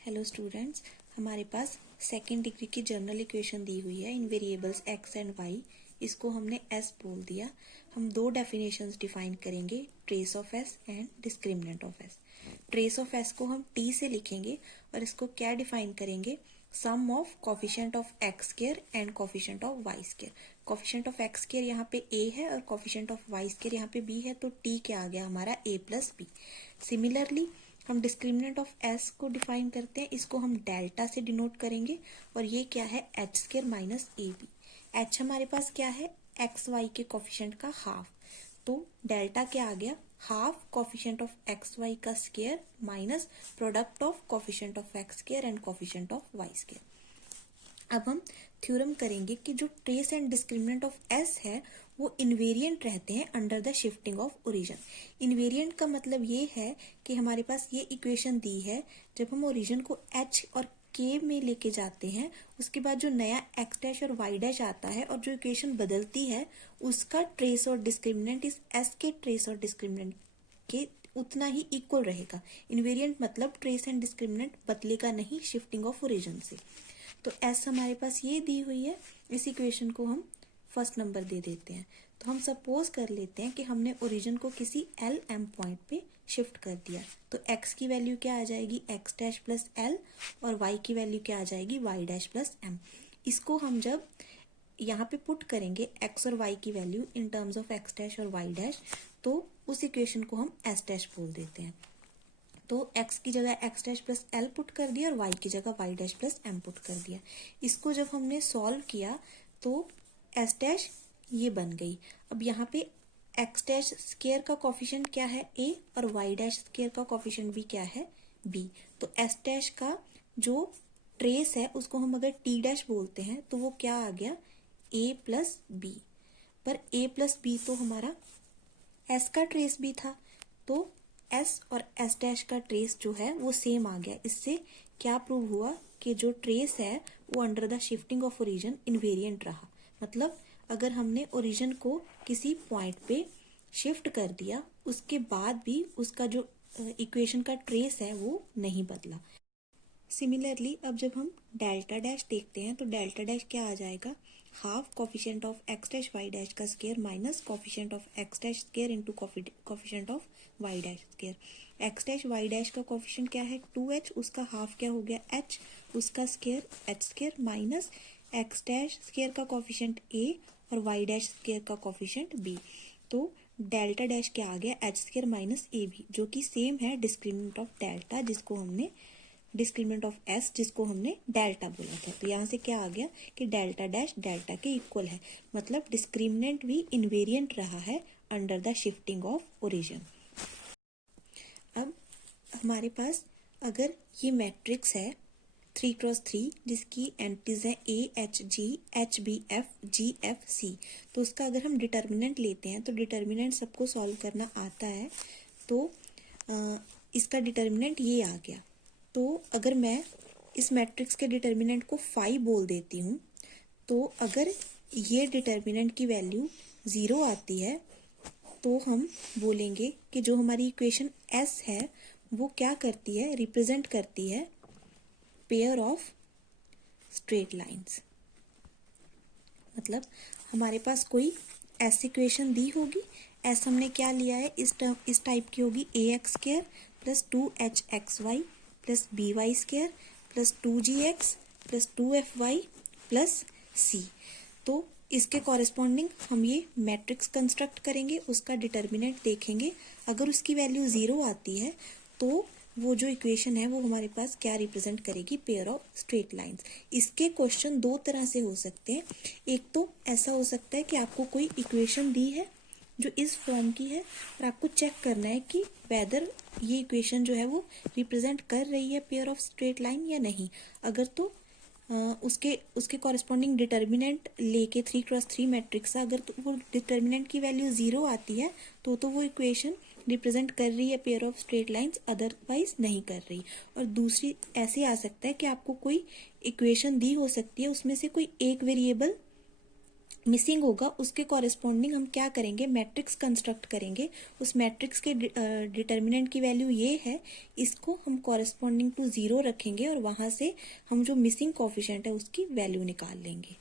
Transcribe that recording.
Hello students, हमारे पास second degree की general equation दी हुई है इन वेरिएबल्स x एंड y। इसको हमने s बोल दिया। हम दो डेफिनेशंस डिफाइन करेंगे, trace of s and discriminant of s। Trace of s को हम t से लिखेंगे और इसको क्या डिफाइन करेंगे, sum of coefficient of x square and coefficient of y square. Coefficient of x square यहाँ पे a है और कोफिशिएंट ऑफ y स्क्वायर यहाँ पे b है, तो t क्या आ गया हमारा a प्लस b। सिमिलरली हम डिस्क्रिमिनेंट ऑफ s को डिफाइन करते हैं, इसको हम डेल्टा से डिनोट करेंगे और ये क्या है h स्क्वायर माइनस ए बी। h हमारे पास क्या है, एक्स वाई के कोफिशिएंट का हाफ, तो डेल्टा क्या आ गया, half coefficient of X Y का square minus product of coefficient of X square and coefficient of Y square. अब हम थ्योरम करेंगे कि जो trace and discriminant of s है वो इनवेरिएंट रहते हैं under the shifting of origin. Invariant का मतलब ये है कि हमारे पास ये इक्वेशन दी है, जब हम ओरिजिन को h और k में लेके जाते हैं उसके बाद जो नया x डैश और y डैश आता है और जो इक्वेशन बदलती है उसका ट्रेस और डिस्क्रिमिनेंट इस s के ट्रेस और डिस्क्रिमिनेंट के उतना ही इक्वल रहेगा। इनवेरिएंट मतलब ट्रेस एंड डिस्क्रिमिनेंट बदलेगा नहीं शिफ्टिंग ऑफ ओरिजिन से। तो s हमारे पास ये दी हुई है, इस इक्वेशन को हम फर्स्ट नंबर दे देते हैं। तो हम सपोज कर लेते हैं कि हमने ओरिजिन को किसी एल एम पॉइंट पे शिफ्ट कर दिया, तो x की वैल्यू क्या आ जाएगी, x डैश प्लस एल, और y की वैल्यू क्या आ जाएगी, y डैश प्लस एम। इसको हम जब यहाँ पे पुट करेंगे x और y की value in terms of x dash और y डैश, तो उस इक्वेशन को हम s डैश बोल देते हैं। तो x की जगह x dash plus l put कर दिया और y की जगह y dash plus m put कर दिया। इसको जब हमने सॉल्व किया तो s डैश ये बन गई। अब यहाँ पे x डैश स्क्वायर का कोफिशिएंट क्या है a और y डैश स्क्वायर का कोफिशिएंट भी क्या है b। तो s डैश का जो ट्रेस है उसको हम अगर t डैश बोलते हैं तो वो क्या आ गया, a प्लस b। पर a प्लस b तो हमारा s का ट्रेस भी था, तो s और s डैश का ट्रेस जो है वो सेम आ गया। इससे क्या प्रूव हुआ कि जो ट्रेस है वो under the shifting of origin invariant रहा। मतलब अगर हमने ओरिजिन को किसी पॉइंट पे शिफ्ट कर दिया उसके बाद भी उसका जो इक्वेशन का ट्रेस है वो नहीं बदला। सिमिलरली अब जब हम डेल्टा डैश देखते हैं तो डेल्टा डैश क्या आ जाएगा, half coefficient of X dash Y dash का square minus coefficient of X dash square into coefficient of Y dash square. X dash Y dash का कोफिशिएंट क्या है 2h, उसका हाफ क्या हो गया h, उसका square h square minus x dash square का कोफिशिएंट a और वाई डैश स्क्वायर का कोफिशिएंट b। तो डेल्टा डैश क्या आ गया, h स्क्वायर माइनस ए बी, जो कि सेम है डिस्क्रिमिनेंट ऑफ डेल्टा जिसको हमने डिस्क्रिमिनेंट ऑफ s जिसको हमने डेल्टा बोला था। तो यहाँ से क्या आ गया कि डेल्टा डैश डेल्टा के इक्वल है, मतलब डिस्क्रिमिनेंट भी इनवेरिएंट रहा है under the shifting of origin. अब हमारे पास अगर ये मैट्रिक्स है 3x3 जिसकी एंट्रीज है a h g h b f g f c, तो उसका अगर हम डिटर्मिनेंट लेते हैं तो डिटर्मिनेंट सबको सॉल्व करना आता है, तो इसका डिटर्मिनेंट ये आ गया। तो अगर मैं इस मैट्रिक्स के डिटर्मिनेंट को 5 बोल देती हूँ, तो अगर ये डिटर्मिनेंट की वैल्यू 0 आती है तो हम बोलेंगे कि जो हमारी इक्वेशन s है वो क्या करती है, रिप्रेजेंट करती है पेयर ऑफ स्ट्रेट लाइंस। मतलब हमारे पास कोई ऐसी इक्वेशन दी होगी, s हमने क्या लिया है, इस टाइप की होगी, ax square plus 2hxy plus b y square plus 2gx plus 2fy plus c। तो इसके कॉरेस्पॉन्डिंग हम ये मैट्रिक्स कंस्ट्रक्ट करेंगे, उसका डिटर्मिनेंट देखेंगे। अगर उसकी वैल्यू 0 आती है तो वो जो इक्वेशन है वो हमारे पास क्या रिप्रेजेंट करेगी, पेयर ऑफ स्ट्रेट लाइंस। इसके क्वेश्चन दो तरह से हो सकते हैं। एक तो ऐसा हो सकता है कि आपको कोई इक्वेशन दी है जो इस फॉर्म की है और आपको चेक करना है कि वेदर ये इक्वेशन जो है वो रिप्रेजेंट कर रही है पेयर ऑफ स्ट्रेट लाइन या नहीं। अगर तो उसके कॉरेस्पॉन्डिंग डिटर्मिनेंट लेके 3x3 मैट्रिक्स है, अगर तो वो डिटर्मिनेंट की वैल्यू 0 आती है तो वो इक्वेशन रिप्रेजेंट कर रही है pair of straight lines, otherwise नहीं कर रही। और दूसरी ऐसे आ सकता है कि आपको कोई इक्वेशन दी हो सकती है, उसमें से कोई एक वेरिएबल मिसिंग होगा उसके कॉरेस्पॉन्डिंग हम क्या करेंगे, मैट्रिक्स कंस्ट्रक्ट करेंगे। उस मैट्रिक्स के डिटर्मिनेंट की वैल्यू ये है, इसको हम कॉरेस्पॉन्डिंग टू 0 रखेंगे और वहां से हम जो मिसिंग कोफिशिएंट है उसकी वैल्यू निकाल लेंगे।